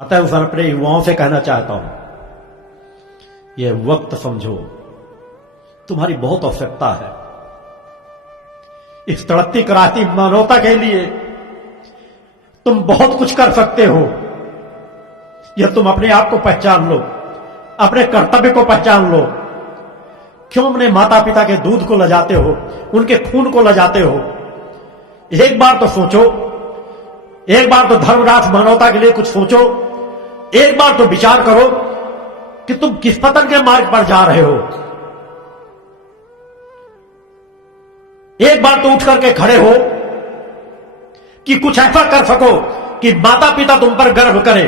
अतः उस अपने युवाओं से कहना चाहता हूं, यह वक्त समझो, तुम्हारी बहुत आवश्यकता है। इस तड़पती कराहती मानवता के लिए तुम बहुत कुछ कर सकते हो। यह तुम अपने आप को पहचान लो, अपने कर्तव्य को पहचान लो। क्यों अपने माता पिता के दूध को लजाते हो, उनके खून को लजाते हो? एक बार तो सोचो, एक बार तो धर्मराष्ट्र मानवता के लिए कुछ सोचो, एक बार तो विचार करो कि तुम किस पतन के मार्ग पर जा रहे हो। एक बार तो उठ करके खड़े हो कि कुछ ऐसा कर सको कि माता पिता तुम पर गर्व करे,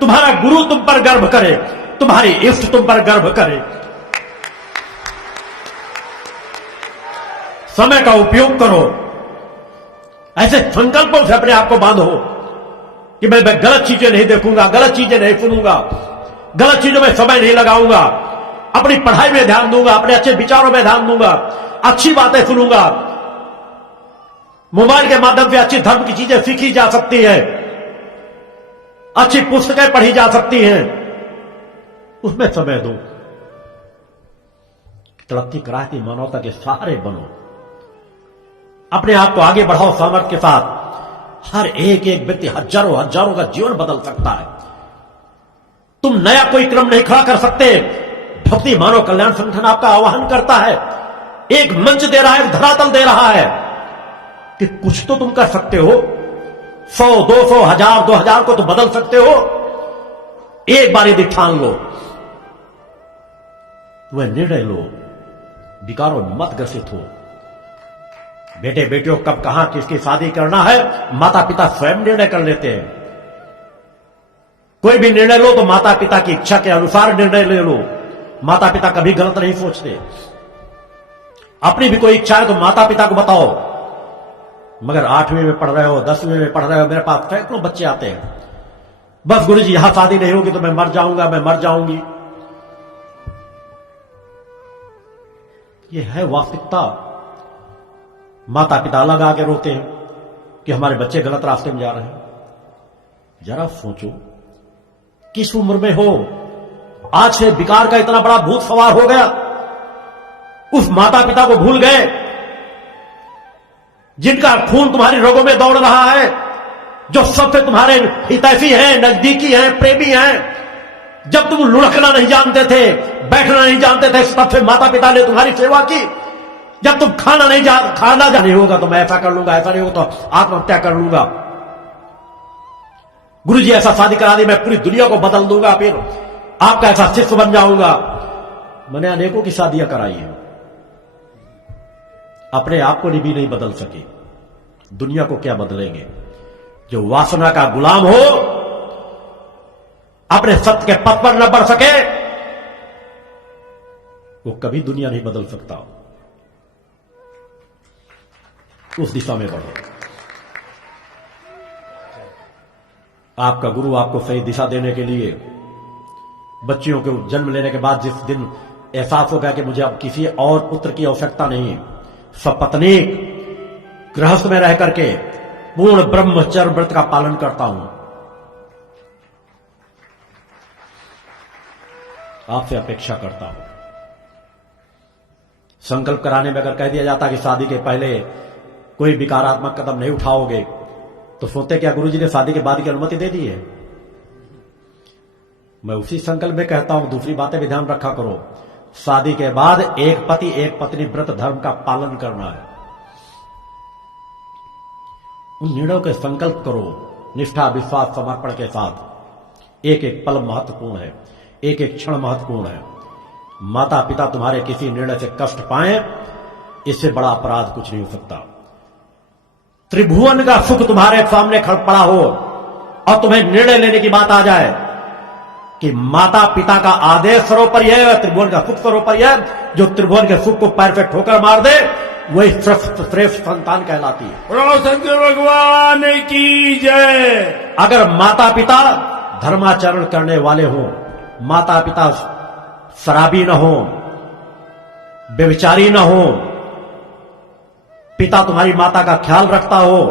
तुम्हारा गुरु तुम पर गर्व करे, तुम्हारी इष्ट तुम पर गर्व करे। समय का उपयोग करो, ऐसे संकल्पों से अपने आप को बांधो कि मैं गलत चीजें नहीं देखूंगा, गलत चीजें नहीं सुनूंगा, गलत चीजों में समय नहीं लगाऊंगा, अपनी पढ़ाई में ध्यान दूंगा, अपने अच्छे विचारों में ध्यान दूंगा, अच्छी बातें सुनूंगा। मोबाइल के माध्यम से अच्छी धर्म की चीजें सीखी जा सकती है, अच्छी पुस्तकें पढ़ी जा सकती हैं, उसमें समय दो। तड़पती कराहती मानवता के सहारे बनो, अपने आप को आगे बढ़ाओ सामर्थ्य के साथ। हर एक एक व्यक्ति हजारों हजारों का जीवन बदल सकता है। तुम नया कोई क्रम नहीं खड़ा कर सकते। भक्ति मानव कल्याण संगठन आपका आह्वान करता है, एक मंच दे रहा है, एक धरातल दे रहा है कि कुछ तो तुम कर सकते हो। 100, 200, 1000, 2000 को तो बदल सकते हो। एक बार यदि ठान लो, वह निर्णय लो, विकारों मत ग्रसित हो। बेटे बेटियों कब कहां किसकी शादी करना है, माता पिता स्वयं निर्णय कर लेते हैं। कोई भी निर्णय लो तो माता पिता की इच्छा के अनुसार निर्णय ले लो। माता पिता कभी गलत नहीं सोचते। अपनी भी कोई इच्छा है तो माता पिता को बताओ। मगर 8वीं में पढ़ रहे हो, 10वीं में पढ़ रहे हो, मेरे पास सैकड़ों बच्चे आते हैं, बस गुरुजी यहां शादी नहीं होगी तो मैं मर जाऊंगा, मैं मर जाऊंगी। यह है वास्तविकता। माता पिता अलग आके रोते हैं कि हमारे बच्चे गलत रास्ते में जा रहे हैं। जरा सोचो, किस उम्र में हो, आज से विकार का इतना बड़ा भूत सवार हो गया। उस माता पिता को भूल गए जिनका खून तुम्हारी रगों में दौड़ रहा है, जो सबसे तुम्हारे हितैषी हैं, नजदीकी हैं, प्रेमी हैं। जब तुम लुढ़कना नहीं जानते थे, बैठना नहीं जानते थे, तब से माता पिता ने तुम्हारी सेवा की। जब तुम खाना नहीं होगा तो मैं ऐसा कर लूंगा, ऐसा नहीं होगा तो आत्महत्या कर लूंगा। गुरुजी ऐसा शादी करा दी, मैं पूरी दुनिया को बदल दूंगा, फिर आपका ऐसा शिष्य बन जाऊंगा। मैंने अनेकों की शादियां कराई है, अपने आप को भी नहीं बदल सके, दुनिया को क्या बदलेंगे। जो वासना का गुलाम हो, अपने सत्य के पथ पर न बढ़ सके, वो कभी दुनिया नहीं बदल सकता। उस दिशा में बढ़ो। आपका गुरु आपको सही दिशा देने के लिए बच्चियों को जन्म लेने के बाद जिस दिन एहसास हो गया कि मुझे अब किसी और पुत्र की आवश्यकता नहीं, सपत्नी गृहस्थ में रह करके पूर्ण ब्रह्मचर्य व्रत का पालन करता हूं, आपसे अपेक्षा करता हूं। संकल्प कराने में अगर कह दिया जाता कि शादी के पहले कोई विकारात्मक कदम नहीं उठाओगे, तो सोचते क्या गुरुजी ने शादी के बाद की अनुमति दे दी है? मैं उसी संकल्प में कहता हूं, दूसरी बातें भी ध्यान रखा करो। शादी के बाद एक पति एक पत्नी व्रत धर्म का पालन करना है। उन निर्णयों के संकल्प करो निष्ठा, विश्वास, समर्पण के साथ। एक एक पल महत्वपूर्ण है, एक एक क्षण महत्वपूर्ण है। माता पिता तुम्हारे किसी निर्णय से कष्ट पाएं, इससे बड़ा अपराध कुछ नहीं हो सकता। त्रिभुवन का सुख तुम्हारे सामने खड़ पड़ा हो और तुम्हें निर्णय लेने की बात आ जाए कि माता पिता का आदेश सर्वोपरि है, त्रिभुवन का सुख सर्वोपरि है, जो त्रिभुवन के सुख को पैर पे ठोकर मार दे वही श्रेष्ठ संतान कहलाती है। शंकर भगवान की जय। अगर माता पिता धर्माचरण करने वाले हों, माता पिता शराबी न हो, व्यभिचारी न हो, पिता तुम्हारी माता का ख्याल रखता हो,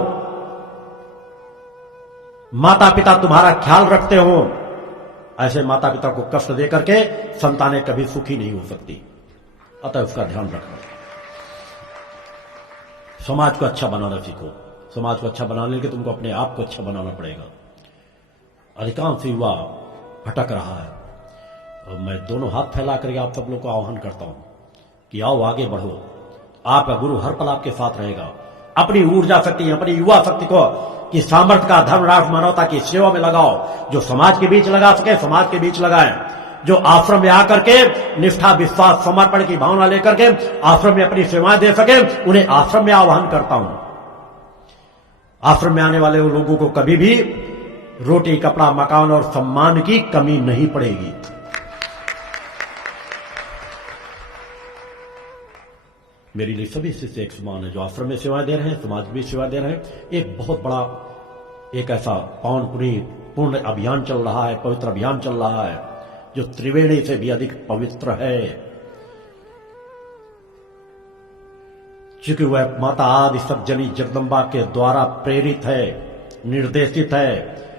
माता पिता तुम्हारा ख्याल रखते हो, ऐसे माता पिता को कष्ट दे करके संतानें कभी सुखी नहीं हो सकती। अतः उसका ध्यान रखना। समाज को अच्छा बनाना सीखो। समाज को अच्छा बनाने के लिए तुमको अपने आप को अच्छा बनाना पड़ेगा। अधिकांश युवा भटक रहा है और मैं दोनों हाथ फैला करके आप सब लोग को आह्वान करता हूं कि आओ आगे बढ़ो। आपका गुरु हर पल आपके साथ रहेगा। अपनी ऊर्जा शक्ति, अपनी युवा शक्ति को कि सामर्थ्य का धर्म राष्ट्र मानवता की सेवा में लगाओ। जो समाज के बीच लगा सके समाज के बीच लगाएं। जो आश्रम में आकर के निष्ठा विश्वास समर्पण की भावना लेकर के आश्रम में अपनी सेवाएं दे सके, उन्हें आश्रम में आह्वान करता हूं। आश्रम में आने वाले लोगों को कभी भी रोटी कपड़ा मकान और सम्मान की कमी नहीं पड़ेगी। मेरे लिए सभी शिष्य एक समान है। जो आश्रम में सेवाएं दे रहे हैं, समाज में सेवा दे रहे हैं। एक बहुत बड़ा एक ऐसा पावन पूर्ण अभियान चल रहा है, पवित्र अभियान चल रहा है जो त्रिवेणी से भी अधिक पवित्र है। चूंकि वह माता आदि सज्जनी जगदम्बा के द्वारा प्रेरित है, निर्देशित है।